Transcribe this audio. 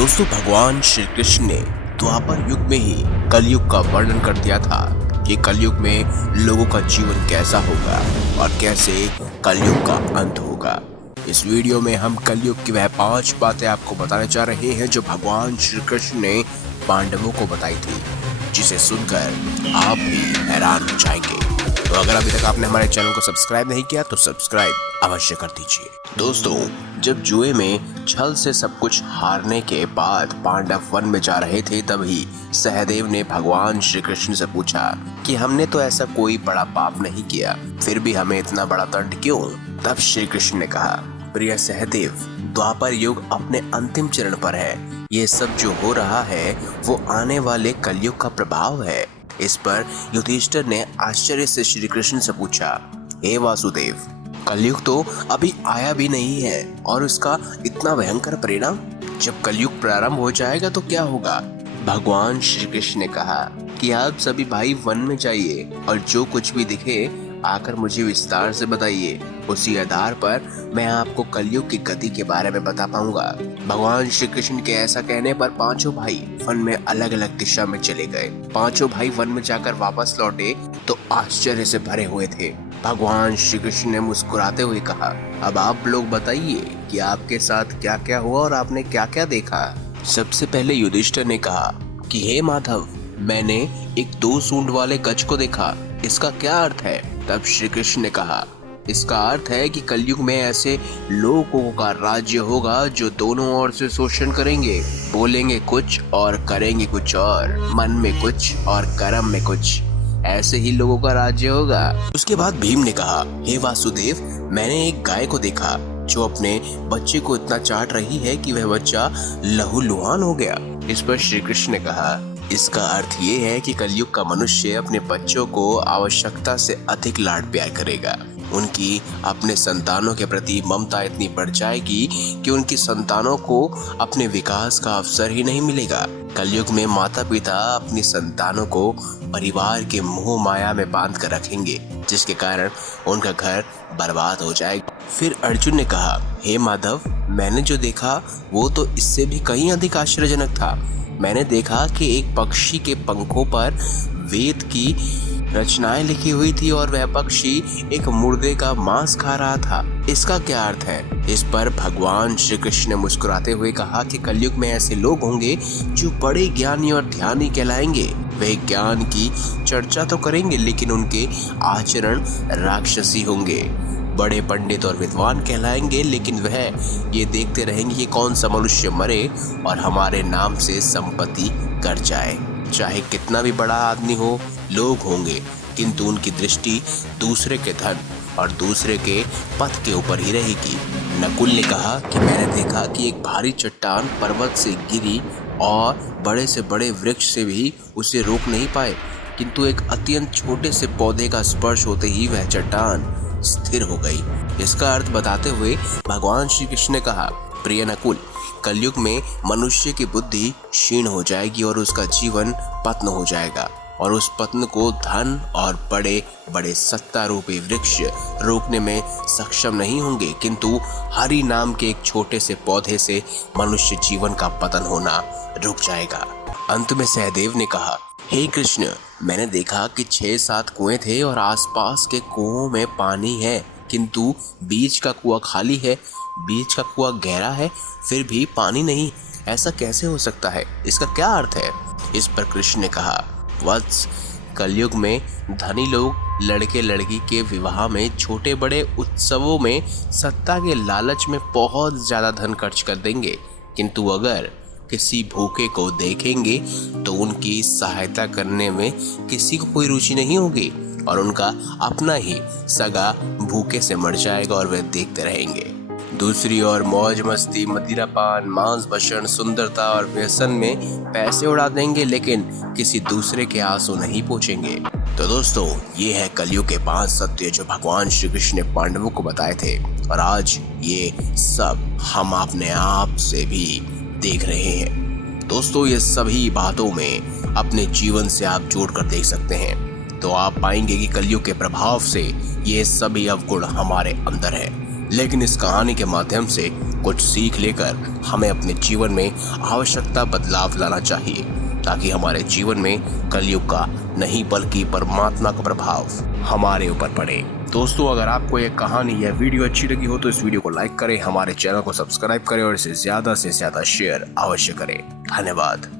दोस्तों, भगवान श्री कृष्ण ने द्वापर युग में ही कलयुग का वर्णन कर दिया था कि कलयुग में लोगों का जीवन कैसा होगा और कैसे कलयुग का अंत होगा। इस वीडियो में हम कलयुग की वह 5 बातें आपको बताने जा रहे हैं जो भगवान श्री कृष्ण ने पांडवों को बताई थी, जिसे सुनकर आप भी हैरान हो जाएंगे। तो अगर अभी तक आपने हमारे चैनल को सब्सक्राइब नहीं किया तो सब्सक्राइब अवश्य कर दीजिए। दोस्तों, जब जुए में छल से सब कुछ हारने के बाद पांडव वन में जा रहे थे, तभी सहदेव ने भगवान श्री कृष्ण से पूछा कि हमने तो ऐसा कोई बड़ा पाप नहीं किया, फिर भी हमें इतना बड़ा दंड क्यों? तब श्री कृष्ण ने कहा, प्रिय सहदेव, द्वापर युग अपने अंतिम चरण पर है। ये सब जो हो रहा है वो आने वाले कलयुग का प्रभाव है। इस पर युधिष्ठिर ने आश्चर्य से श्री कृष्ण से पूछा, हे वासुदेव, कलयुग तो अभी आया भी नहीं है और उसका इतना भयंकर परिणाम? जब कलयुग प्रारंभ हो जाएगा तो क्या होगा? भगवान श्री कृष्ण ने कहा कि आप सभी भाई वन में जाइए और जो कुछ भी दिखे आकर मुझे विस्तार से बताइए। उसी आधार पर मैं आपको कलयुग की गति के बारे में बता पाऊंगा। भगवान श्री कृष्ण के ऐसा कहने पर पांचों भाई वन में अलग अलग दिशा में चले गए। पांचों भाई वन में जाकर वापस लौटे तो आश्चर्य से भरे हुए थे। भगवान श्री कृष्ण ने मुस्कुराते हुए कहा, अब आप लोग बताइए कि आपके साथ क्या क्या हुआ और आपने क्या क्या देखा। सबसे पहले युधिष्ठिर ने कहा कि हे माधव, मैंने एक 2 सूंड वाले गज को देखा, इसका क्या अर्थ है? तब श्री कृष्ण ने कहा, इसका अर्थ है कि कलयुग में ऐसे लोगों का राज्य होगा जो दोनों ओर से शोषण करेंगे, बोलेंगे कुछ और करेंगे कुछ और, मन में कुछ और कर्म में कुछ। ऐसे ही लोगों का राज्य होगा। उसके बाद भीम ने कहा, हे वासुदेव, मैंने एक गाय को देखा जो अपने बच्चे को इतना चाट रही है कि वह बच्चा लहूलुहान हो गया। इस पर श्री कृष्ण ने कहा, इसका अर्थ ये है कि कलयुग का मनुष्य अपने बच्चों को आवश्यकता से अधिक लाड प्यार करेगा। उनकी अपने संतानों के प्रति ममता इतनी बढ़ जाएगी कि उनकी संतानों को अपने विकास का अवसर ही नहीं मिलेगा। कलयुग में माता पिता अपनी संतानों को परिवार के मोह माया में बांध कर रखेंगे, जिसके कारण उनका घर बर्बाद हो जाएगा। फिर अर्जुन ने कहा, हे माधव, मैंने जो देखा वो तो इससे भी कहीं अधिक आश्चर्यजनक था। मैंने देखा कि एक पक्षी के पंखों पर वेद की रचनाएं लिखी हुई थी और वह पक्षी एक मुर्दे का मांस खा रहा था। इसका क्या अर्थ है? इस पर भगवान श्री कृष्ण ने मुस्कुराते हुए कहा कि कलयुग में ऐसे लोग होंगे जो बड़े ज्ञानी और ध्यानी कहलाएंगे। वे ज्ञान की चर्चा तो करेंगे लेकिन उनके आचरण राक्षसी होंगे। बड़े पंडित और विद्वान कहलाएंगे लेकिन वह ये देखते रहेंगे कि कौन सा मनुष्य मरे और हमारे नाम से संपत्ति कर जाए। चाहे कितना भी बड़ा आदमी हो, लोग होंगे किंतु उनकी दृष्टि दूसरे के धन और दूसरे के पथ के ऊपर ही रहेगी। नकुल ने कहा कि मैंने देखा कि एक भारी चट्टान पर्वत से गिरी और बड़े से बड़े वृक्ष से भी उसे रोक नहीं पाए, किंतु एक अत्यंत छोटे से पौधे का स्पर्श होते ही वह चट्टान स्थिर हो गई। इसका अर्थ बताते हुए भगवान श्री कृष्ण ने कहा, प्रिय नकुल, कलयुग में मनुष्य की बुद्धि क्षीण हो जाएगी और उसका जीवन पतन हो जाएगा और उस पतन को धन और बड़े बड़े सत्ता रूपी वृक्ष रोकने में सक्षम नहीं होंगे, किंतु हरि नाम के एक छोटे से पौधे से मनुष्य जीवन का पतन होना रुक जाएगा। अंत में सहदेव ने कहा, हे कृष्ण, मैंने देखा कि 6-7 कुएं थे और आसपास के कुओं में पानी है, किंतु बीच का कुआं खाली है। बीच का कुआं गहरा है फिर भी पानी नहीं। ऐसा कैसे हो सकता है? इसका क्या अर्थ है? इस पर कृष्ण ने कहा, वत्स, कलयुग में धनी लोग लड़के लड़की के विवाह में, छोटे बड़े उत्सवों में, सत्ता के लालच में बहुत ज्यादा धन खर्च कर देंगे, किंतु अगर किसी भूखे को देखेंगे तो उनकी सहायता करने में किसी को कोई रुचि नहीं होगी और उनका अपना ही सगा भूखे से मर जाएगा और वे देखते रहेंगे। दूसरी ओर मौज मस्ती, मदिरापान, मांस भक्षण, सुंदरता और व्यसन में पैसे उड़ा देंगे लेकिन किसी दूसरे के आंसू नहीं पोंछेंगे। तो दोस्तों, ये है कलयुग के 5 सत्य जो भगवान श्री कृष्ण ने पांडवों को बताए थे और आज ये सब हम अपने आप से भी देख रहे हैं। दोस्तों, ये सभी बातों में अपने जीवन से आप जोड़ कर देख सकते हैं तो आप पाएंगे कि कलयुग के प्रभाव से ये सभी अवगुण हमारे अंदर है। लेकिन इस कहानी के माध्यम से कुछ सीख लेकर हमें अपने जीवन में आवश्यकता बदलाव लाना चाहिए, ताकि हमारे जीवन में कलयुग का नहीं बल्कि परमात्मा का प्रभाव हमारे ऊपर पड़े। दोस्तों, अगर आपको यह कहानी या वीडियो अच्छी लगी हो तो इस वीडियो को लाइक करें, हमारे चैनल को सब्सक्राइब करें और इसे ज्यादा से ज्यादा शेयर अवश्य करें। धन्यवाद।